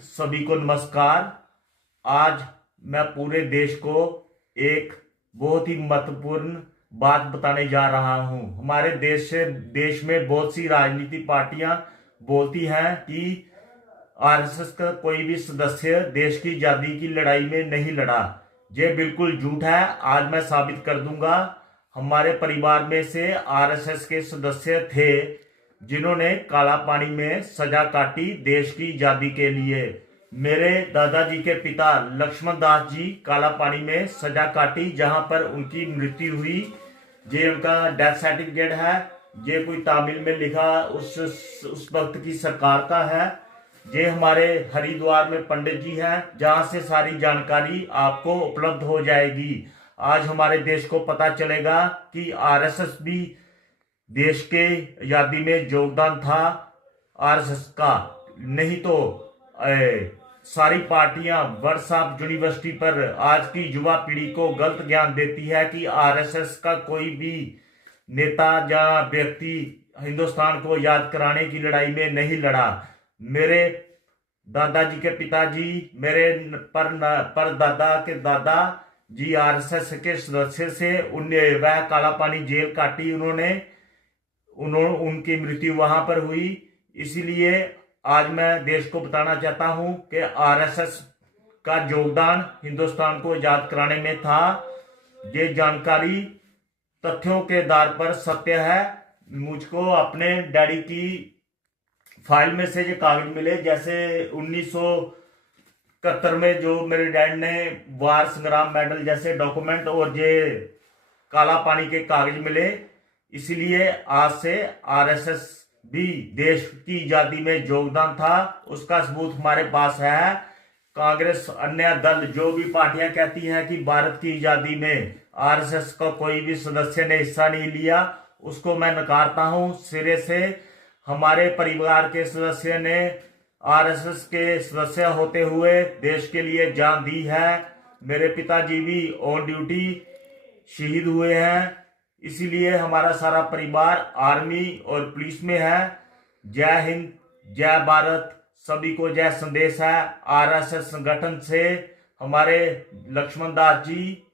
सभी को नमस्कार। आज मैं पूरे देश को एक बहुत ही महत्वपूर्ण बात बताने जा रहा हूं। हमारे देश में बहुत सी राजनीति पार्टियां बोलती हैं कि आरएसएस का कोई भी सदस्य देश की आजादी की लड़ाई में नहीं लड़ा। ये बिल्कुल झूठ है। आज मैं साबित कर दूंगा। हमारे परिवार में से आरएसएस के सदस्य थे जिन्होंने काला पानी में सजा काटी देश की आजादी के लिए। मेरे दादाजी के पिता लक्ष्मण दास जी काला पानी में सजा काटी, जहां पर उनकी मृत्यु हुई। ये उनका डेथ सर्टिफिकेट है। ये कोई तामिल में लिखा उस वक्त की सरकार का है। ये हमारे हरिद्वार में पंडित जी हैं, जहां से सारी जानकारी आपको उपलब्ध हो जाएगी। आज हमारे देश को पता चलेगा कि आरएसएस भी देश के आजादी में योगदान था आरएसएस का। नहीं तो सारी पार्टियां व्हाट्सएप यूनिवर्सिटी पर आज की युवा पीढ़ी को गलत ज्ञान देती है कि आरएसएस का कोई भी नेता या व्यक्ति हिंदुस्तान को आजाद कराने की लड़ाई में नहीं लड़ा। मेरे दादाजी के पिताजी, मेरे पर दादा के दादा जी आरएसएस के सदस्य से उन्हें वह काला पानी जेल काटी। उनकी मृत्यु वहां पर हुई। इसीलिए आज मैं देश को बताना चाहता हूं कि आरएसएस का योगदान हिंदुस्तान को आजाद कराने में था। ये जानकारी तथ्यों के आधार पर सत्य है। मुझको अपने डैडी की फाइल में से ये कागज मिले, जैसे 1971 में जो मेरे डैड ने वार संग्राम मेडल जैसे डॉक्यूमेंट और ये काला पानी के कागज मिले। इसलिए आज से आरएसएस भी देश की आजादी में योगदान था, उसका सबूत हमारे पास है। कांग्रेस अन्य दल जो भी पार्टियां कहती हैं कि भारत की आजादी में आरएसएस का कोई भी सदस्य ने हिस्सा नहीं लिया, उसको मैं नकारता हूं सिरे से। हमारे परिवार के सदस्य ने आरएसएस के सदस्य होते हुए देश के लिए जान दी है। मेरे पिताजी भी ऑन ड्यूटी शहीद हुए हैं। इसीलिए हमारा सारा परिवार आर्मी और पुलिस में है। जय हिंद, जय भारत। सभी को जय संदेश है। आरएसएस संगठन से हमारे लक्ष्मण दास जी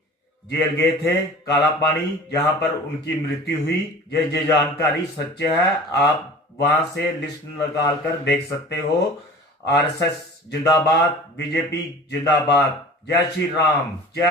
जेल गए थे काला पानी, जहां पर उनकी मृत्यु हुई। ये जानकारी सच है। आप वहां से लिस्ट निकाल कर देख सकते हो। आरएसएस जिंदाबाद, बीजेपी जिंदाबाद। जय श्री राम। जय